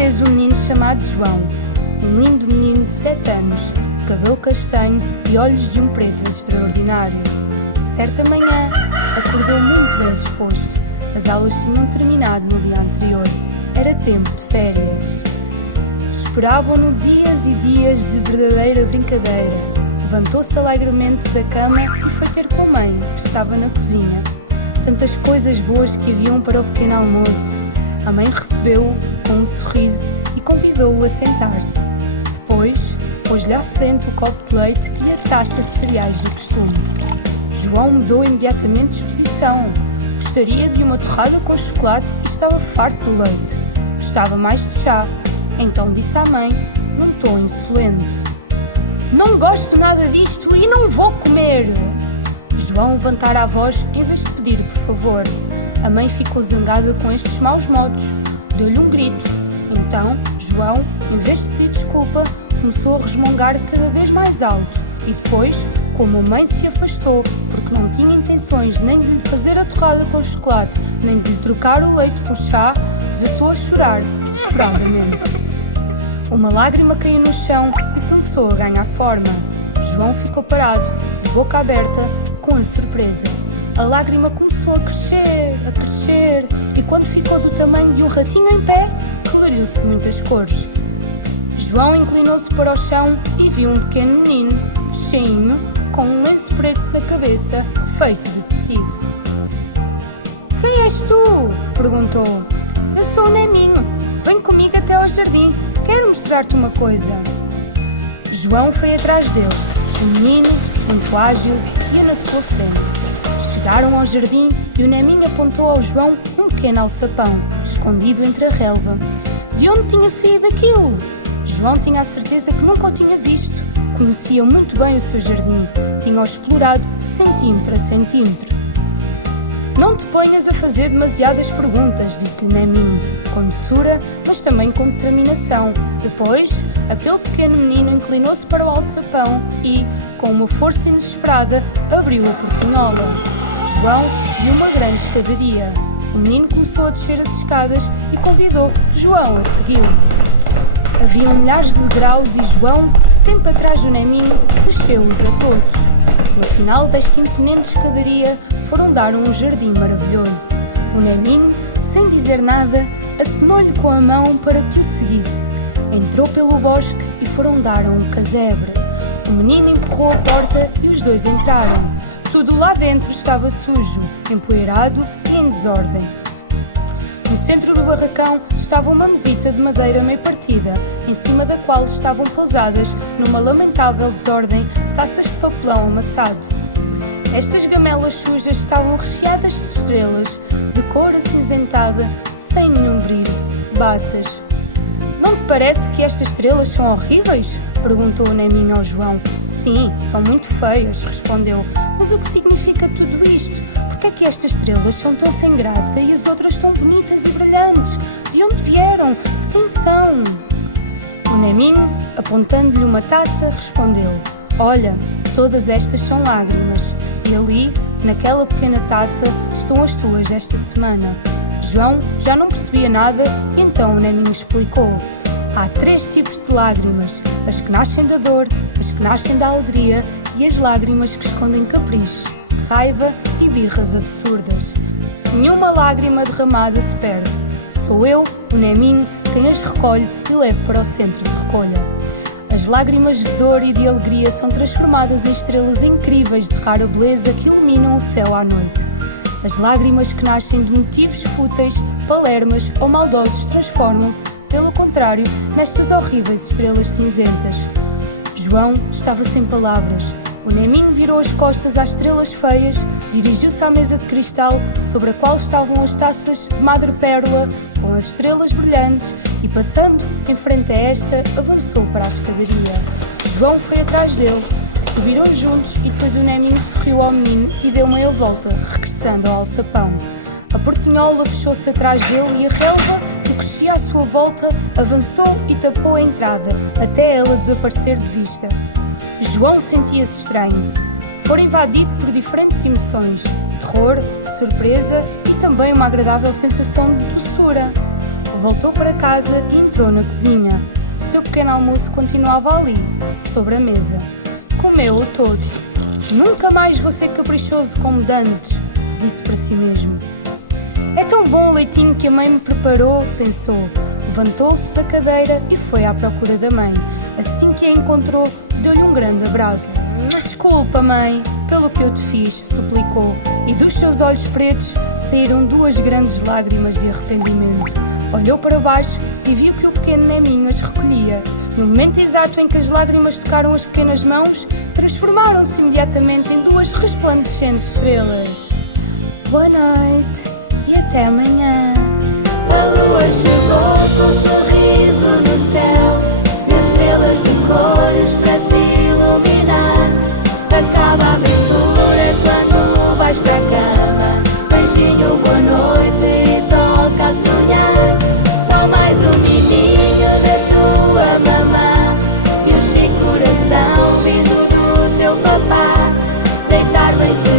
vez um menino chamado João, um lindo menino de 7 anos, cabelo castanho e olhos de um preto extraordinário. Certa manhã, acordou muito bem disposto. As aulas tinham terminado no dia anterior. Era tempo de férias. Esperavam-no dias e dias de verdadeira brincadeira. Levantou-se alegremente da cama e foi ter com a mãe, que estava na cozinha. Tantas coisas boas que haviam para o pequeno almoço. A mãe recebeu-o com um sorriso e convidou-o a sentar-se. Depois, pôs-lhe à frente o copo de leite e a taça de cereais do costume. João mudou imediatamente de disposição. Gostaria de uma torrada com chocolate e estava farto do leite. Gostava mais de chá. Então disse à mãe, num tom insolente: "Não gosto nada disto e não vou comer!" João levantara a voz em vez de pedir por favor. A mãe ficou zangada com estes maus modos. Deu-lhe um grito. Então, João, em vez de pedir desculpa, começou a resmungar cada vez mais alto. E depois, como a mãe se afastou, porque não tinha intenções nem de lhe fazer a torrada com chocolate, nem de lhe trocar o leite por chá, desatou a chorar desesperadamente. Uma lágrima caiu no chão e começou a ganhar forma. João ficou parado, de boca aberta, com a surpresa. A lágrima começou a crescer, e quando ficou do tamanho de um ratinho em pé, coloriu-se de muitas cores. João inclinou-se para o chão e viu um pequeno menino, cheinho, com um lenço preto na cabeça, feito de tecido. "Quem és tu?" perguntou. "Eu sou o Neminho. Vem comigo até ao jardim. Quero mostrar-te uma coisa." João foi atrás dele. O menino, muito ágil, ia na sua frente. Chegaram ao jardim e o Neminho apontou ao João um pequeno alçapão, escondido entre a relva. De onde tinha saído aquilo? João tinha a certeza que nunca o tinha visto. Conhecia muito bem o seu jardim. Tinha-o explorado centímetro a centímetro. "Não te ponhas a fazer demasiadas perguntas", disse-lhe Neminho, com doçura, mas também com determinação. Depois, aquele pequeno menino inclinou-se para o alçapão e, com uma força inesperada, abriu a portinhola. João viu uma grande escadaria. O menino começou a descer as escadas e convidou João a segui-lo. Haviam milhares de degraus e João, sempre atrás do Neminho, desceu-os a todos. No final desta imponente escadaria, foram dar a um jardim maravilhoso. O Neminho, sem dizer nada, acenou-lhe com a mão para que o seguisse. Entrou pelo bosque e foram dar a um casebre. O menino empurrou a porta e os dois entraram. Tudo lá dentro estava sujo, empoeirado e em desordem. No centro do barracão estava uma mesita de madeira meio partida, em cima da qual estavam pousadas, numa lamentável desordem, taças de papelão amassado. Estas gamelas sujas estavam recheadas de estrelas, de cor acinzentada, sem nenhum brilho, baças. "Não te parece que estas estrelas são horríveis?" perguntou o Neminho ao João. "Sim, são muito feias", respondeu. "Mas o que significa tudo isto? Por que é que estas estrelas são tão sem graça e as outras tão bonitas e brilhantes? De onde vieram? De quem são?" O Neminho, apontando-lhe uma taça, respondeu: "Olha, todas estas são lágrimas. E ali, naquela pequena taça, estão as tuas esta semana." João já não percebia nada, então o Neminho explicou. "Há 3 tipos de lágrimas: as que nascem da dor, as que nascem da alegria e as lágrimas que escondem caprichos, raiva e birras absurdas. Nenhuma lágrima derramada se perde. Sou eu, o Neminho, quem as recolhe e levo para o centro de recolha. As lágrimas de dor e de alegria são transformadas em estrelas incríveis de rara beleza que iluminam o céu à noite. As lágrimas que nascem de motivos fúteis, palermas ou maldosos transformam-se, pelo contrário, nestas horríveis estrelas cinzentas." João estava sem palavras. O Neminho virou as costas às estrelas feias, dirigiu-se à mesa de cristal sobre a qual estavam as taças de madrepérola com as estrelas brilhantes e, passando em frente a esta, avançou para a escadaria. João foi atrás dele. Subiram juntos e depois o Neminho sorriu ao menino e deu meia volta, regressando ao alçapão. A portinhola fechou-se atrás dele e a relva, que crescia à sua volta, avançou e tapou a entrada, até ela desaparecer de vista. João sentia-se estranho. Fora invadido por diferentes emoções: terror, surpresa e também uma agradável sensação de doçura. Voltou para casa e entrou na cozinha. O seu pequeno almoço continuava ali, sobre a mesa. Comeu-o todo. Nunca mais vou ser caprichoso como dantes, disse para si mesmo. É tão bom o leitinho que a mãe me preparou, pensou. Levantou-se da cadeira e foi à procura da mãe. Assim que a encontrou, deu-lhe um grande abraço. Desculpa, mãe, pelo que eu te fiz, suplicou. E dos seus olhos pretos saíram 2 grandes lágrimas de arrependimento. Olhou para baixo e viu que o pequeno Neminho as recolhia. No momento exato em que as lágrimas tocaram as pequenas mãos, transformaram-se imediatamente em 2 resplandecentes estrelas. Boa noite e até amanhã. A lua chegou com um sorriso no céu e as estrelas de cores para te iluminar. Acaba a aventura quando vais para a cama. Beijinho, boa noite e toca a sonhar. Só mais um miminho da tua mamã e um chico coração vindo do teu papá. Deitar bem cedo